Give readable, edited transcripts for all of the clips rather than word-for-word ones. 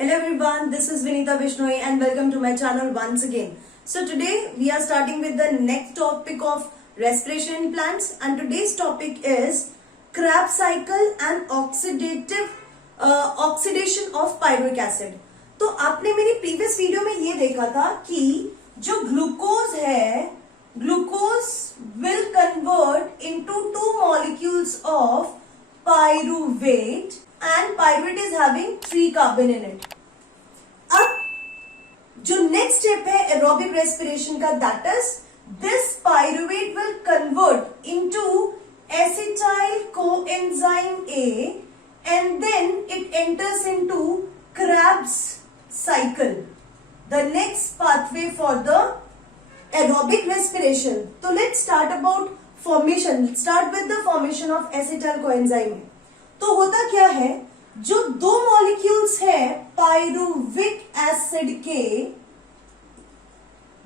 Hello everyone, this is Vinita Bishnoi and welcome to my channel once again. So today we are starting with the next topic of respiration in plants, and today's topic is Krebs cycle and oxidation of pyruvic acid. तो आपने मेरी previous video में ये देखा था कि जो glucose है, glucose will convert into two molecules of pyruvate and pyruvate is having 3 carbon in it. अब जो नेक्स्ट स्टेप है एरोबिक रेस्पिरेशन का, that is this pyruvate will convert into acetyl coenzyme A and then it enters into Krebs cycle, the next pathway for the aerobic respiration. So let's start about formation. Let's start with the formation of acetyl coenzyme. तो होता क्या है, जो दो molecules है pyruvic acid के,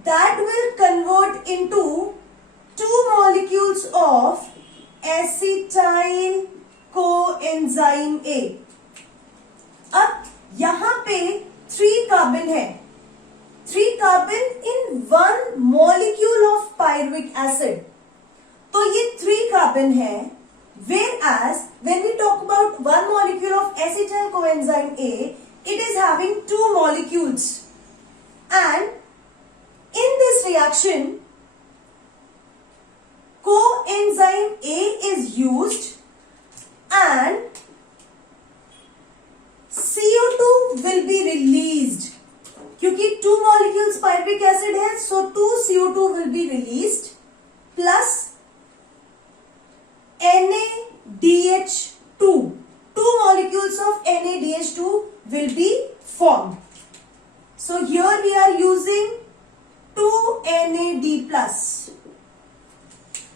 that will convert into two molecules of acetyl coenzyme A. अब यहां पे 3 कार्बन है, 3 carbon in 1 molecule of pyruvic acid. तो ये 3 कार्बन है, whereas when we talk about 1 molecule of acetyl coenzyme A, it is having 2 molecules, and in this reaction coenzyme A is used and CO2 will be released. क्योंकि 2 molecules pyruvic acid है, so 2 CO2 will be released plus NaDH2. 2 molecules of NaDH2 will be formed. So here we are using 2NAD+.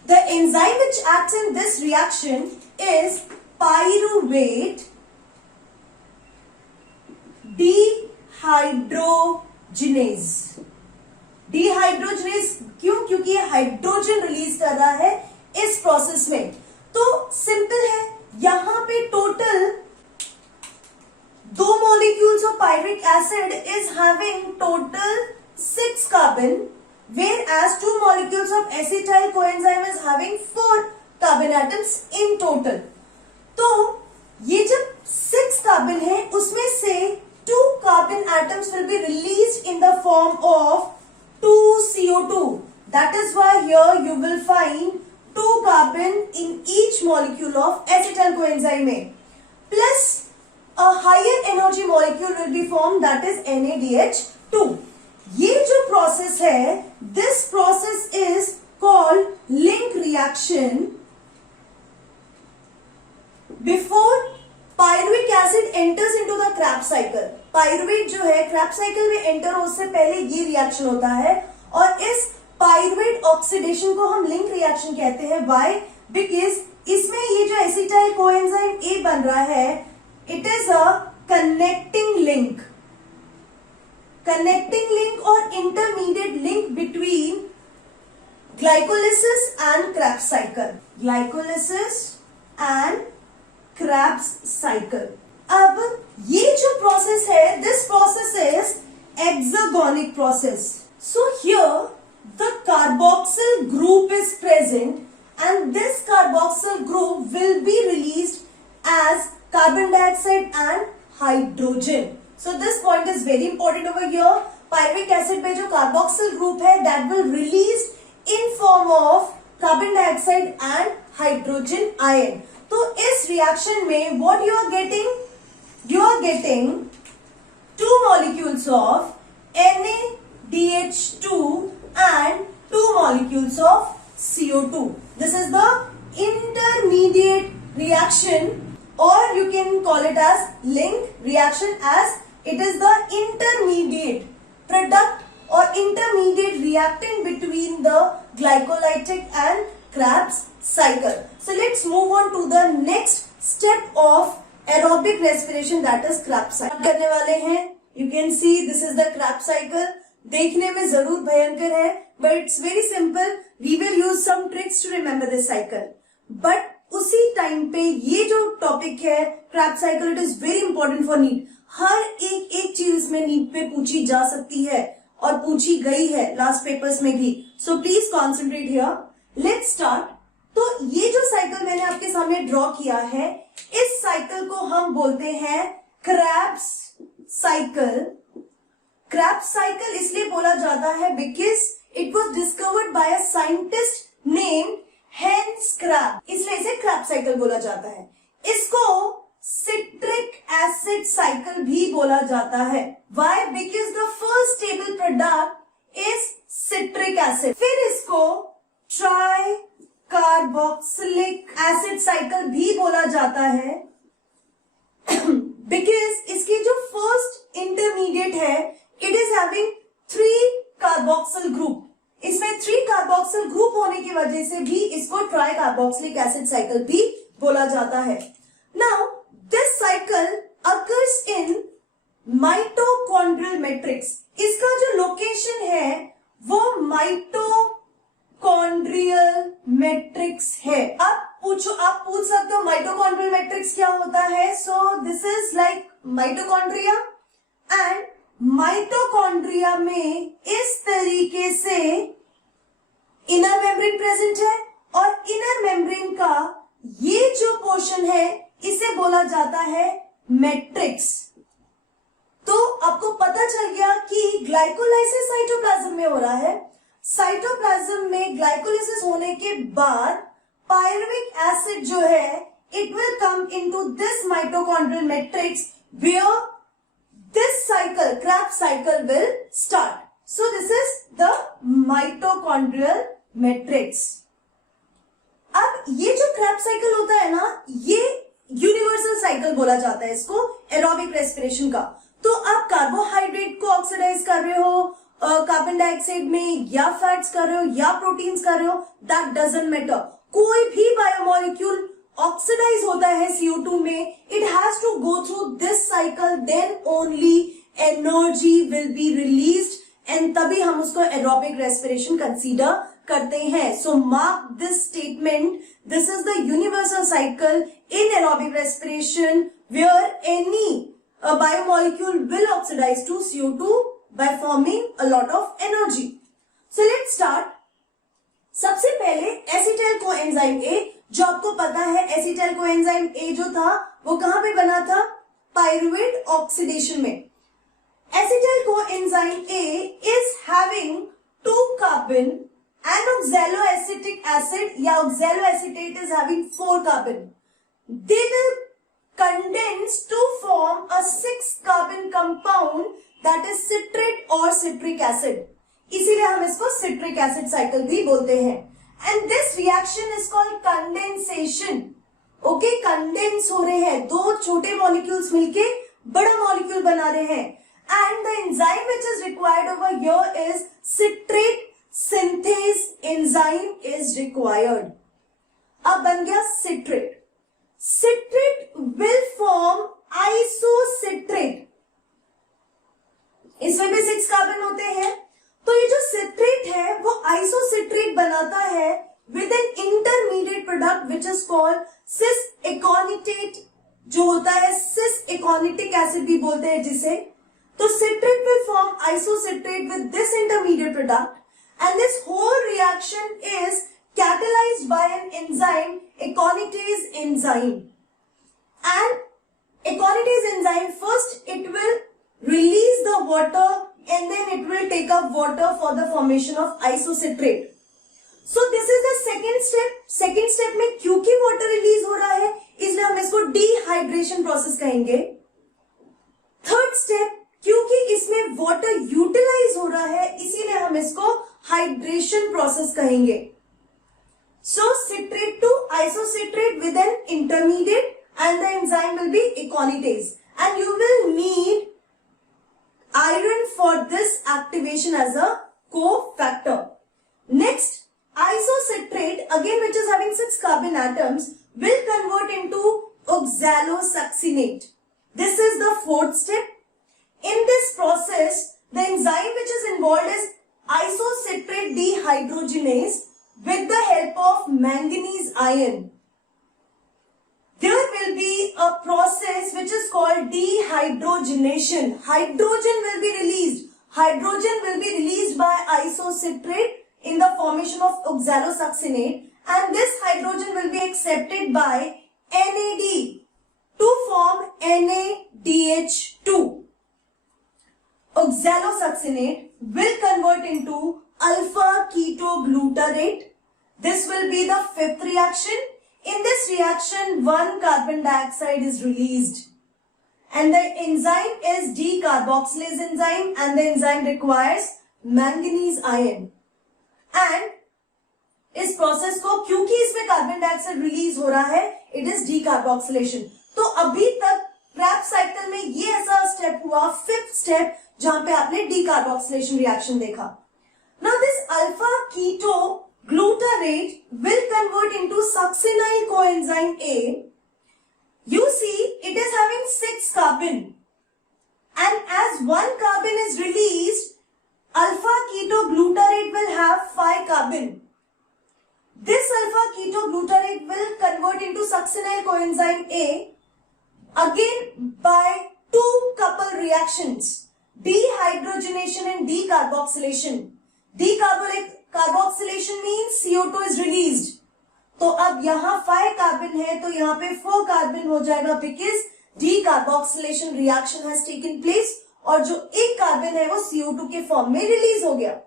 The enzyme which acts in this reaction is pyruvate dehydrogenase. Dehydrogenase क्यों? क्योंकि ये hydrogen release कर रहा है इस process में. तो simple है, यहां पे total 2 molecules of pyruvic acid is having total 6 carbon, whereas 2 molecules of acetyl coenzyme is having 4 carbon atoms in total. तो ये जब 6 कार्बन है, उसमें से 2 carbon atoms will be released in the form of 2 CO2. That is why here you will find 2 carbon in each molecule of acetyl coenzyme A, plus a higher energy molecule will be formed, that is NaDH2. ये जो process है, this process is called link reaction. Before pyruvic acid enters into the Krebs cycle, pyruvate जो है Krebs cycle में enter हो उससे पहले ये रिएक्शन होता है, और इस पाइरुवेट ऑक्सीडेशन को हम लिंक रिएक्शन कहते हैं. व्हाई? बिकॉज इसमें ये जो एसिटाइल कोएंजाइम ए बन रहा है, it is a connecting link और intermediate link between glycolysis and Krebs cycle. Glycolysis and Krebs cycle. अब ये जो प्रोसेस है, this process is hexagonic process. So here the carboxyl group is present, and this carboxyl group will be released as carbon dioxide and hydrogen. So this point is very important over here. Pyruvic acid पे जो carboxyl group है, that will release in form of carbon dioxide and hydrogen ion. तो इस reaction में what you are getting? You are getting 2 molecules of NaDH2 and 2 molecules of CO2. This is the intermediate reaction, or you can call it as link reaction, as it is the intermediate product or intermediate reactant between the glycolytic and Krebs cycle. So let's move on to the next step of aerobic respiration, that is Krebs cycle. करने वाले हैं. You can see this is the Krebs cycle. देखने में जरूर भयंकर है, but it's very simple. We will use some tricks to remember this cycle. But उसी time पे ये जो टॉपिक है Krebs cycle, it is very important for NEET. हर एक चीज इसमें नीट पे पूछी जा सकती है और पूछी गई है लास्ट पेपर्स में भी. So please concentrate here. Let's start. तो ये जो साइकिल मैंने आपके सामने ड्रॉ किया है, इस साइकिल को हम बोलते हैं क्रेब्स साइकिल. क्रेब्स साइकिल इसलिए बोला जाता है because it was discovered by a scientist name hence crab, इसलिए इसे क्रैब साइकिल बोला जाता है. इसको सिट्रिक एसिड साइकिल भी बोला जाता है. Why? Because the first stable product is citric acid. फिर इसको ट्राई कार्बोक्सिलिक एसिड साइकिल भी बोला जाता है बिकॉज इसकी जो फर्स्ट इंटरमीडिएट है it is having 3 carboxyl group. इसमें 3 कार्बोक्सिल ग्रुप होने की वजह से भी इसको ट्राई कार्बोक्सिलिक एसिड साइकिल भी बोला जाता है. Now this cycle occurs in mitochondrial matrix. इसका जो लोकेशन है वो माइटोकॉन्ड्रियल मैट्रिक्स है. आप पूछ सकते हो माइटोकॉन्ड्रियल मैट्रिक्स क्या होता है. सो this is like mitochondria, and mitochondria में इस तरीके से इनर मेम्ब्रेन प्रेजेंट है और इनर मेम्ब्रेन का ये जो पोर्शन है इसे बोला जाता है मैट्रिक्स. तो आपको पता चल गया कि ग्लाइकोलाइसिस साइटोप्लाज्म में हो रहा है. साइटोप्लाज्म में ग्लाइकोलाइसिस होने के बाद पायरुविक एसिड जो है it will come into this mitochondrial matrix where this cycle, Krebs cycle will start. So this is the mitochondrial matrix. अब ये जो Krebs cycle होता है ना, ये यूनिवर्सल साइकिल बोला जाता है इसको एरोबिक रेस्पिरेशन का. तो आप कार्बोहाइड्रेट को ऑक्सीडाइज कर रहे हो कार्बन डाइऑक्साइड में, या फैट्स कर रहे हो या प्रोटीन्स कर रहे हो, दैट डजंट मैटर. कोई भी बायोमोलिक्यूल ऑक्सीडाइज होता है CO2 में, it has to go through this cycle, then only energy will be released and तभी हम उसको एरोबिक रेस्पिरेशन कंसीडर करते हैं. So mark this statement, this is the universal cycle in aerobic respiration where any biomolecule will oxidise to CO2 by forming a lot of energy. So let's start. सबसे पहले acetyl coenzyme A, जो आपको पता है acetyl coenzyme A जो था वो कहां पे बना था? पायरुवेट ऑक्सीडेशन में. Acetyl coenzyme A is having 2 carbon and oxaloacetic acid या oxaloacetate is having 4 carbon. They will condense to form a 6 carbon compound that is citrate or citric acid. इसीलिए हम इसको सिट्रिक एसिड साइकिल भी बोलते हैं. And this reaction is called condensation. Okay, condense हो रहे हैं, 2 छोटे मॉलिक्यूल्स मिलके बड़ा मॉलिक्यूल बना रहे हैं. And the enzyme which is required over here is citrate synthase enzyme is required. अब बन गया citrate. Citrate will form isocitrate. इसमें भी 6 कार्बन होते हैं. तो ये जो सिट्रेट है वो आइसोसिट्रेट बनाता है with an intermediate product which is called cis aconitate, जो होता है सिस एकोनिटिक एसिड भी बोलते हैं जिसे. तो citrate will form isocitrate with this intermediate product and this whole reaction is catalyzed by an enzyme, aconitase enzyme. And aconitase enzyme, first it will release the water and then it will take up water for the formation of isocitrate. So this is the second step. Second step में क्योंकि water release हो रहा है इसलिए हम इसको dehydration process कहेंगे. Third step, क्योंकि इसमें water utilize हो रहा है इसीलिए हम इसको hydration process कहेंगे. So citrate to isocitrate with an intermediate and the enzyme will be aconitase. And you will need iron for this activation as a cofactor. Next, isocitrate again which is having 6 carbon atoms will convert into oxalosuccinate. This is the fourth step. In this process, the enzyme which is involved is isocitrate dehydrogenase with the help of manganese ion. there will be a process which is called dehydrogenation. Hydrogen will be released. Hydrogen will be released by isocitrate in the formation of oxalosuccinate, and this hydrogen will be accepted by NAD to form NADH2. Oxalosuccinate will convert into alpha ketoglutarate. This will be the fifth reaction. In this reaction, one carbon dioxide is released. And the enzyme is decarboxylase enzyme, and the enzyme requires manganese ion. And इस process को, क्योंकि इसमें carbon dioxide release हो रहा है, it is decarboxylation. तो अभी तक क्रेब्स साइकिल में ये ऐसा स्टेप हुआ, फिफ्थ स्टेप, जहां पे आपने डीकार्बोक्सिलेशन रिएक्शन देखा. Now this alpha keto glutarate will convert into succinyl coenzyme A. You see, it is having 6 carbon, and as 1 carbon is released, alpha ketoglutarate will have 5 carbon. This alpha ketoglutarate will convert into succinyl coenzyme A again by 2 couple reactions, dehydrogenation and decarboxylation. Decarboxylation means CO2 is released. तो अब यहाँ 5 carbon है, तो यहाँ पे 4 carbon हो जाएगा, because decarboxylation reaction has taken place, और जो एक कार्बन है वो CO2 के फॉर्म में रिलीज हो गया.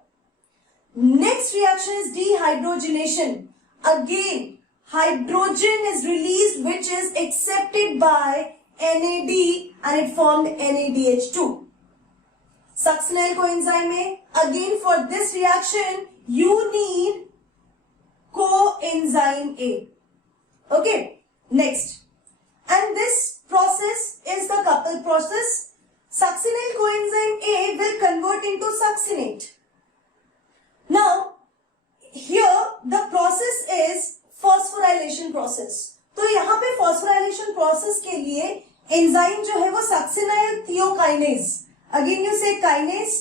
Next reaction is dehydrogenation. Again hydrogen is released which is accepted by NAD and it formed NADH2. Succinyl coenzyme में, again for this reaction you need coenzyme A. Okay, next, and this process is the couple process. Succinyl coenzyme A will convert into succinate. Now here the process is phosphorylation process. तो यहाँ पे phosphorylation process के लिए enzyme जो है वो succinyl थियोकाइनेज. Again you से kinase.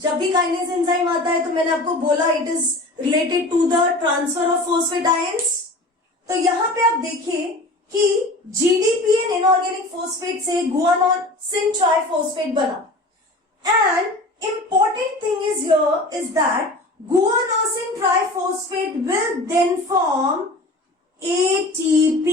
जब भी काइनेज एंजाइम आता है तो मैंने आपको बोला it is related to the transfer of phosphate ions. तो यहाँ पे आप देखिए कि जीडीपीएन इनऑर्गेनिक फोस्फेट से गुआनोसिन ट्राइफॉस्फेट बना. And important thing is here is that guanosine triphosphate will then form ATP.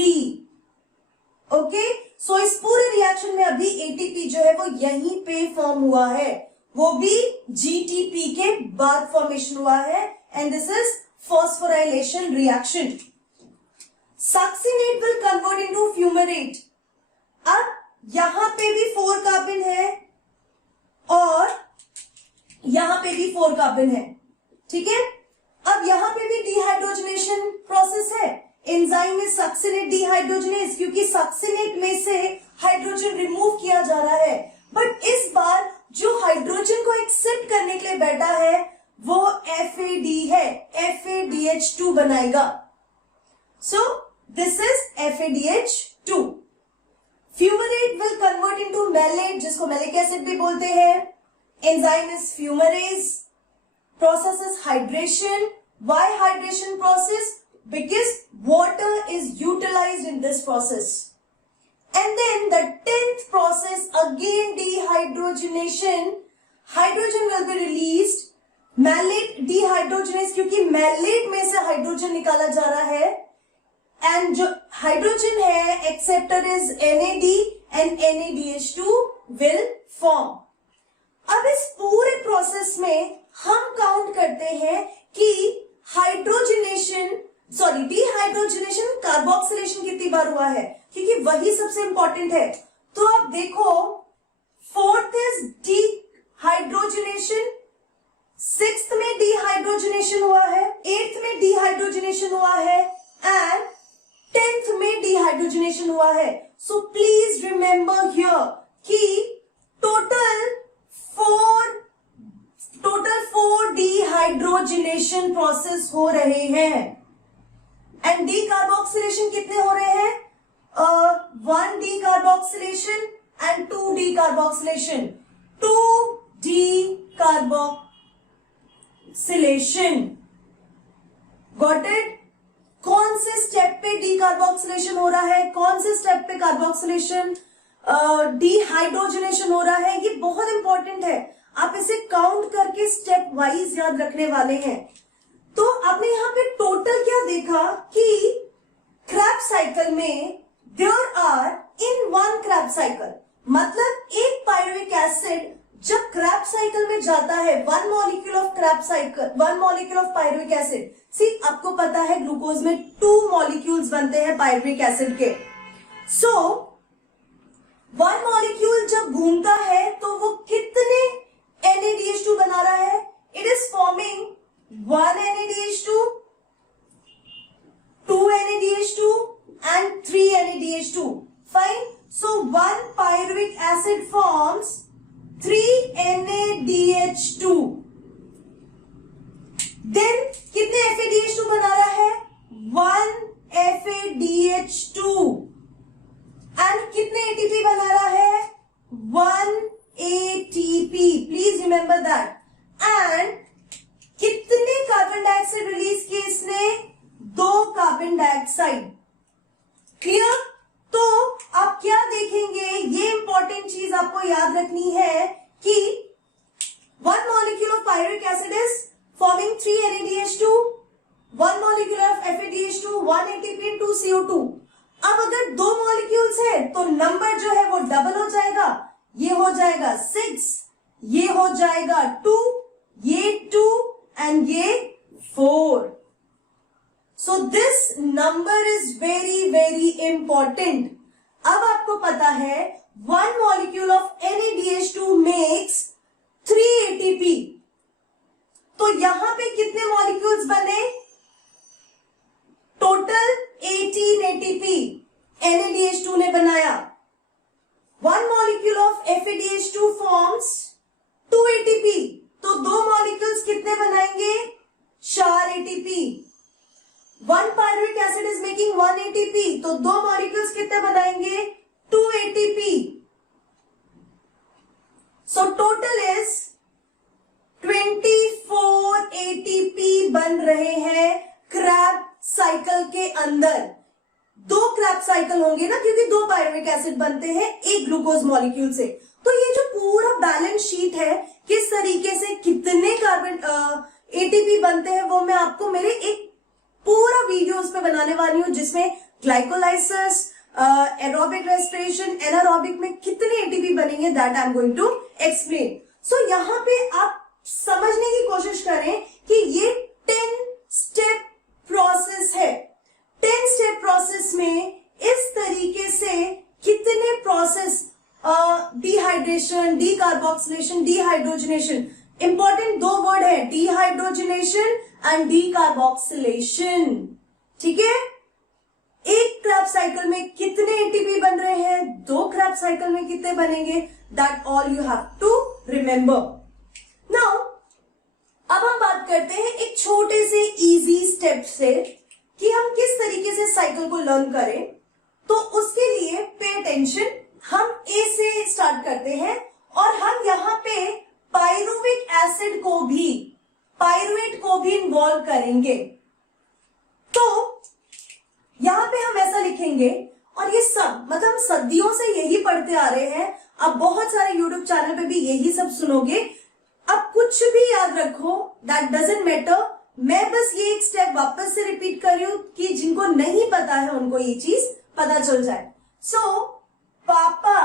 Okay, so इस पूरे रिएक्शन में अभी ATP जो है वो यहीं पे फॉर्म हुआ है, वो भी GTP के बाद फॉर्मेशन हुआ है, and this is phosphorylation reaction. Succinate will convert into fumarate. अब यहां पे भी 4 कार्बन है और यहां पे भी 4 कार्बन है. ठीक है, अब यहां पे भी डिहाइड्रोजनेशन प्रोसेस है. एंजाइम में सक्सिनेट डिहाइड्रोजनेज, क्योंकि सक्सिनेट में से हाइड्रोजन रिमूव किया जा रहा है, बट इस बार जो हाइड्रोजन को एक्सेप्ट करने के लिए बैठा है वो FAD है, FADH2 बनाएगा. So this is FADH2. Fumarate will convert into malate, जिसको मैलिक एसिड भी बोलते हैं. Enzyme is fumarase. Process is hydration. Why hydration process? Because water is utilized in this process. And then the 10th process, again dehydrogenation. Hydrogen will be released. Malate dehydrogenase, क्योंकि malate में से hydrogen निकाला जा रहा है, and जो hydrogen है acceptor is NAD and NADH2 will form. अब इस पूरे प्रोसेस में हम काउंट करते हैं कि हाइड्रोजनेशन डिहाइड्रोजनेशन कार्बोक्सिलेशन कितनी बार हुआ है, क्योंकि वही सबसे इंपॉर्टेंट है. तो आप देखो, 4th इज डिहाइड्रोजनेशन, 6th में डिहाइड्रोजनेशन हुआ है, 8th में डिहाइड्रोजनेशन हुआ है, एंड 10th में डिहाइड्रोजनेशन हुआ है. सो प्लीज रिमेंबर हियर कि टोटल 4 डिहाइड्रोजनेशन प्रोसेस हो रहे हैं. एंड डीकार्बोक्सिलेशन कितने हो रहे हैं? 1 decarboxylation and 2 decarboxylation. 2 decarboxylation. Got it? कौन से स्टेप पे डीकार्बोक्सिलेशन हो रहा है, कौन से स्टेप पे कार्बोक्सिलेशन डिहाइड्रोजनेशन हो रहा है, ये बहुत इंपॉर्टेंट है। आप इसे काउंट करके स्टेप वाइज याद रखने वाले हैं। तो आपने यहाँ पे टोटल क्या देखा कि क्रेब्स साइकिल में there are in one Krebs cycle, मतलब एक पायरुविक एसिड जब क्रेब्स साइकिल में जाता है, one molecule of Krebs cycle, one molecule of pyruvic acid. See आपको पता है ग्लूकोज में 2 मॉलिक्यूल्स बनते हैं पायरुविक एसिड के। सो वन मॉलिक्यूल जब घूमता है तो वो कितने NADH2 बना रहा है? It is forming 1 NADH2, 2 NADH2 and 3 NADH2. Fine. So one pyruvic acid forms 3 NADH2. Then कितने FADH2 बना रहा है? 1 FADH2. And कितने ATP बना रहा है? 1 ATP. Please remember that. And कितने कार्बन डाइऑक्साइड रिलीज किए इसने? 2 कार्बन डाइऑक्साइड। क्लियर? तो आप क्या देखेंगे, ये इंपॉर्टेंट चीज आपको याद रखनी है कि one molecule of pyruvic acid is forming 3 NADH2, one molecule of FADH2, 1 ATP and 2 CO2। अब अगर 2 मॉलिक्यूल्स है तो नंबर जो है वो डबल हो जाएगा, ये हो जाएगा 6, ये हो जाएगा 2, ये 2 एंड ये 4। So this number is very very important. अब आपको पता है one molecule of NADH2 makes 3 ATP. तो यहां पे कितने मॉलिक्यूल्स बने? टोटल 18 ATP NADH2 ने बनाया। One molecule of FADH2 forms 2 ATP. तो 2 मॉलिक्यूल्स कितने बनाएंगे? 4 ATP। One pyruvic acid is making 1 ATP, तो 2 मॉलिक्यूल्स कितने बनाएंगे? 2 ATP। So total is 24 ATP बन रहे हैं क्रैब साइकिल के अंदर। 2 क्रैब साइकिल होंगे ना, क्योंकि 2 पायरुविक एसिड बनते हैं एक ग्लूकोज मॉलिक्यूल से। तो ये जो पूरा बैलेंस शीट है, किस तरीके से कितने कार्बन ATP बनते हैं, वो मैं आपको मेरे एक पूरा वीडियो उस पे बनाने वाली हूं, जिसमें ग्लाइकोलाइसिस, एरोबिक रेस्पिरेशन, एनारोबिक में कितने ATP बनेंगे, that I am going to explain. So यहाँ पे आप समझने की कोशिश करें कि ये 10 स्टेप प्रोसेस है। 10 स्टेप प्रोसेस में इस तरीके से कितने process, dehydration, decarboxylation, dehydrogenation, important 2 word है, डिहाइड्रोजनेशन एंड डीकार्बोक्सिलेशन। ठीक है? एक क्रैब साइकिल में कितने ATP बन रहे हैं, 2 क्रैब साइकिल में कितने बनेंगे, that all you have to remember. Now अब हम बात करते हैं एक छोटे से इजी स्टेप से कि हम किस तरीके से साइकिल को लर्न करें। तो उसके लिए पे अटेंशन, हम A से स्टार्ट करते हैं और हम यहाँ पे पायरुविक एसिड को भी, पायरुवेट को भी इन्वॉल्व करेंगे। तो यहां पे हम ऐसा लिखेंगे, और ये सब मतलब सदियों से यही पढ़ते आ रहे हैं, अब बहुत सारे YouTube चैनल पे भी यही सब सुनोगे। अब कुछ भी याद रखो, दैट डजंट मैटर। मैं बस ये एक स्टेप वापस से रिपीट कर रही हूं कि जिनको नहीं पता है उनको ये चीज पता चल जाए। सो पापा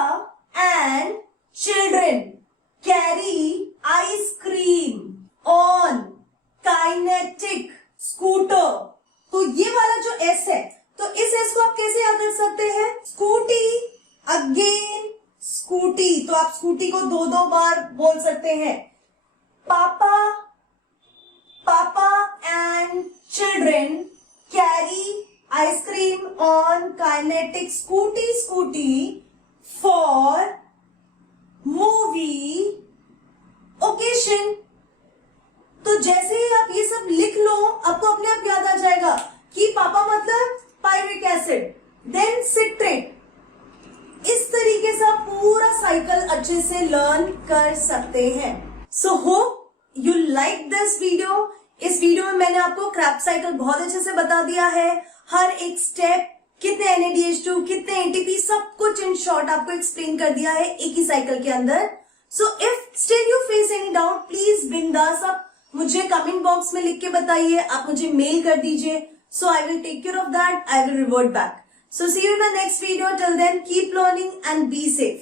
and children carry ice cream on kinetic scooter. तो ये वाला जो एस है, तो इस एस को आप कैसे याद कर सकते हैं? स्कूटी, अगेन स्कूटी, तो आप स्कूटी को 2-2 बार बोल सकते हैं। पापा, पापा and children carry ice cream on kinetic scooty, scooty for movie occasion. तो जैसे ही आप ये सब लिख लो, आपको अपने आप याद आ जाएगा कि पापा मतलब पायरुविक एसिड, देन सिट्रेट। इस तरीके से आप पूरा साइकिल अच्छे से लर्न कर सकते हैं। So hope you like this video. इस वीडियो में मैंने आपको क्रैप्स साइकिल बहुत अच्छे से बता दिया है। हर एक स्टेप, कितने NADH2, कितने ATP, सब कुछ इन शॉर्ट आपको एक्सप्लेन कर दिया है एक ही साइकिल के अंदर। So if still you face any doubt, please बिंदास आप मुझे कमेंट बॉक्स में लिख के बताइए, आप मुझे मेल कर दीजिए। So I will take care of that, I will revert back. So see you in the next video. Till then, keep learning and be safe.